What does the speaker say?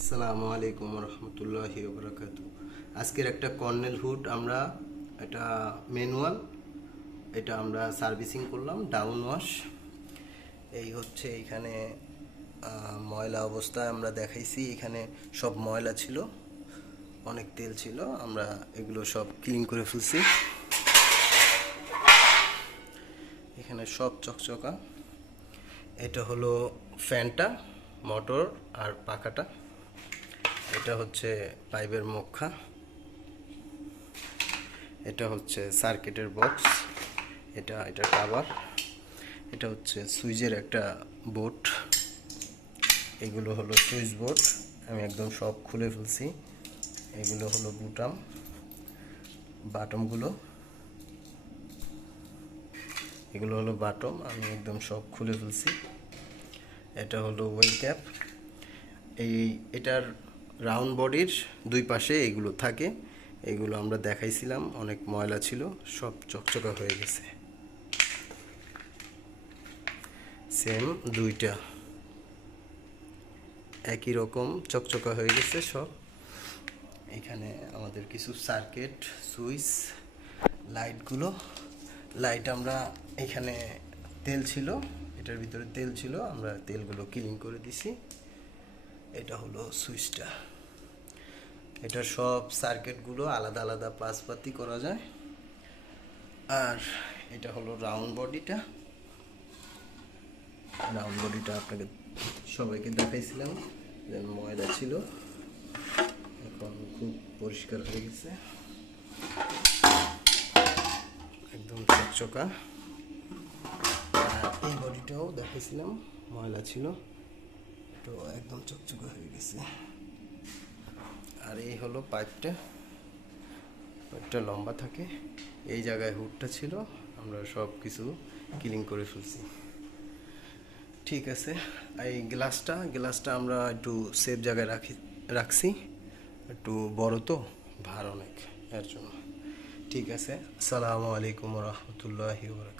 আসসালামু আলাইকুম রহমতুল্লাহি ওবরাকাতু। আজকের একটা কর্নেল হুড আমরা এটা ম্যানুয়াল, এটা আমরা সার্ভিসিং করলাম ডাউন ওয়াশ। এই হচ্ছে এখানে ময়লা অবস্থায় আমরা দেখাইছি, এখানে সব ময়লা ছিল, অনেক তেল ছিল, আমরা এগুলো সব ক্লিন করে ফেলছি। এখানে সব চকচকা। এটা হলো ফ্যানটা, মোটর আর পাখাটা। এটা হচ্ছে পাইপের মুখা। এটা হচ্ছে সার্কিটের বক্স। এটা কাভার। এটা হচ্ছে সুইচের একটা বোর্ড। এগুলো হলো সুইচ বোর্ড, আমি একদম সব খুলে ফেলছি। এগুলো হলো বুটাম, বাটমগুলো, এগুলো হলো বাটম, আমি একদম সব খুলে ফেলছি। এটা হলো ওয়েল ক্যাপ। এটার রাউন্ড বডির দুই পাশে এগুলো থাকে, এগুলো আমরা দেখাইছিলাম, অনেক ময়লা ছিল, সব চকচকা হয়ে গেছে। সেম দুইটা একই রকম চকচকা হয়ে গেছে সব। এখানে আমাদের কিছু সার্কিট, সুইচ, লাইটগুলো, লাইট আমরা এখানে তেল ছিল, এটার ভিতরে তেল ছিল, আমরা তেলগুলো ক্লিন করে দিছি। এটা হলো সুইচটা। এটা সব সার্কিটগুলো আলাদা আলাদা পাতি করা যায়। আর এটা হলো রাউন্ড বডিটা। রাউন্ড বডিটা আপনাকে সবাইকে দেখাইছিলাম, যেন ময়লা ছিল, এখন খুব পরিষ্কার হয়ে গেছে, একদম চকচকা। আর এই বডিটাও দেখাইছিলাম, ময়লা ছিল, তো একদম চকচকা হয়ে গেছে। আর এই হলো পাইপটা, পাইপটা লম্বা থাকে, এই জায়গায় হুডটা ছিল, আমরা সব কিছু ক্লিন করে ফেলছি। ঠিক আছে। এই গ্লাসটা আমরা একটু সেফ জায়গায় রাখছি, একটু বড় তো, ভার অনেক, এর জন্য। ঠিক আছে। আসসালামু আলাইকুম রহমতুল্লাহি ওয়া বারাকাতুহু।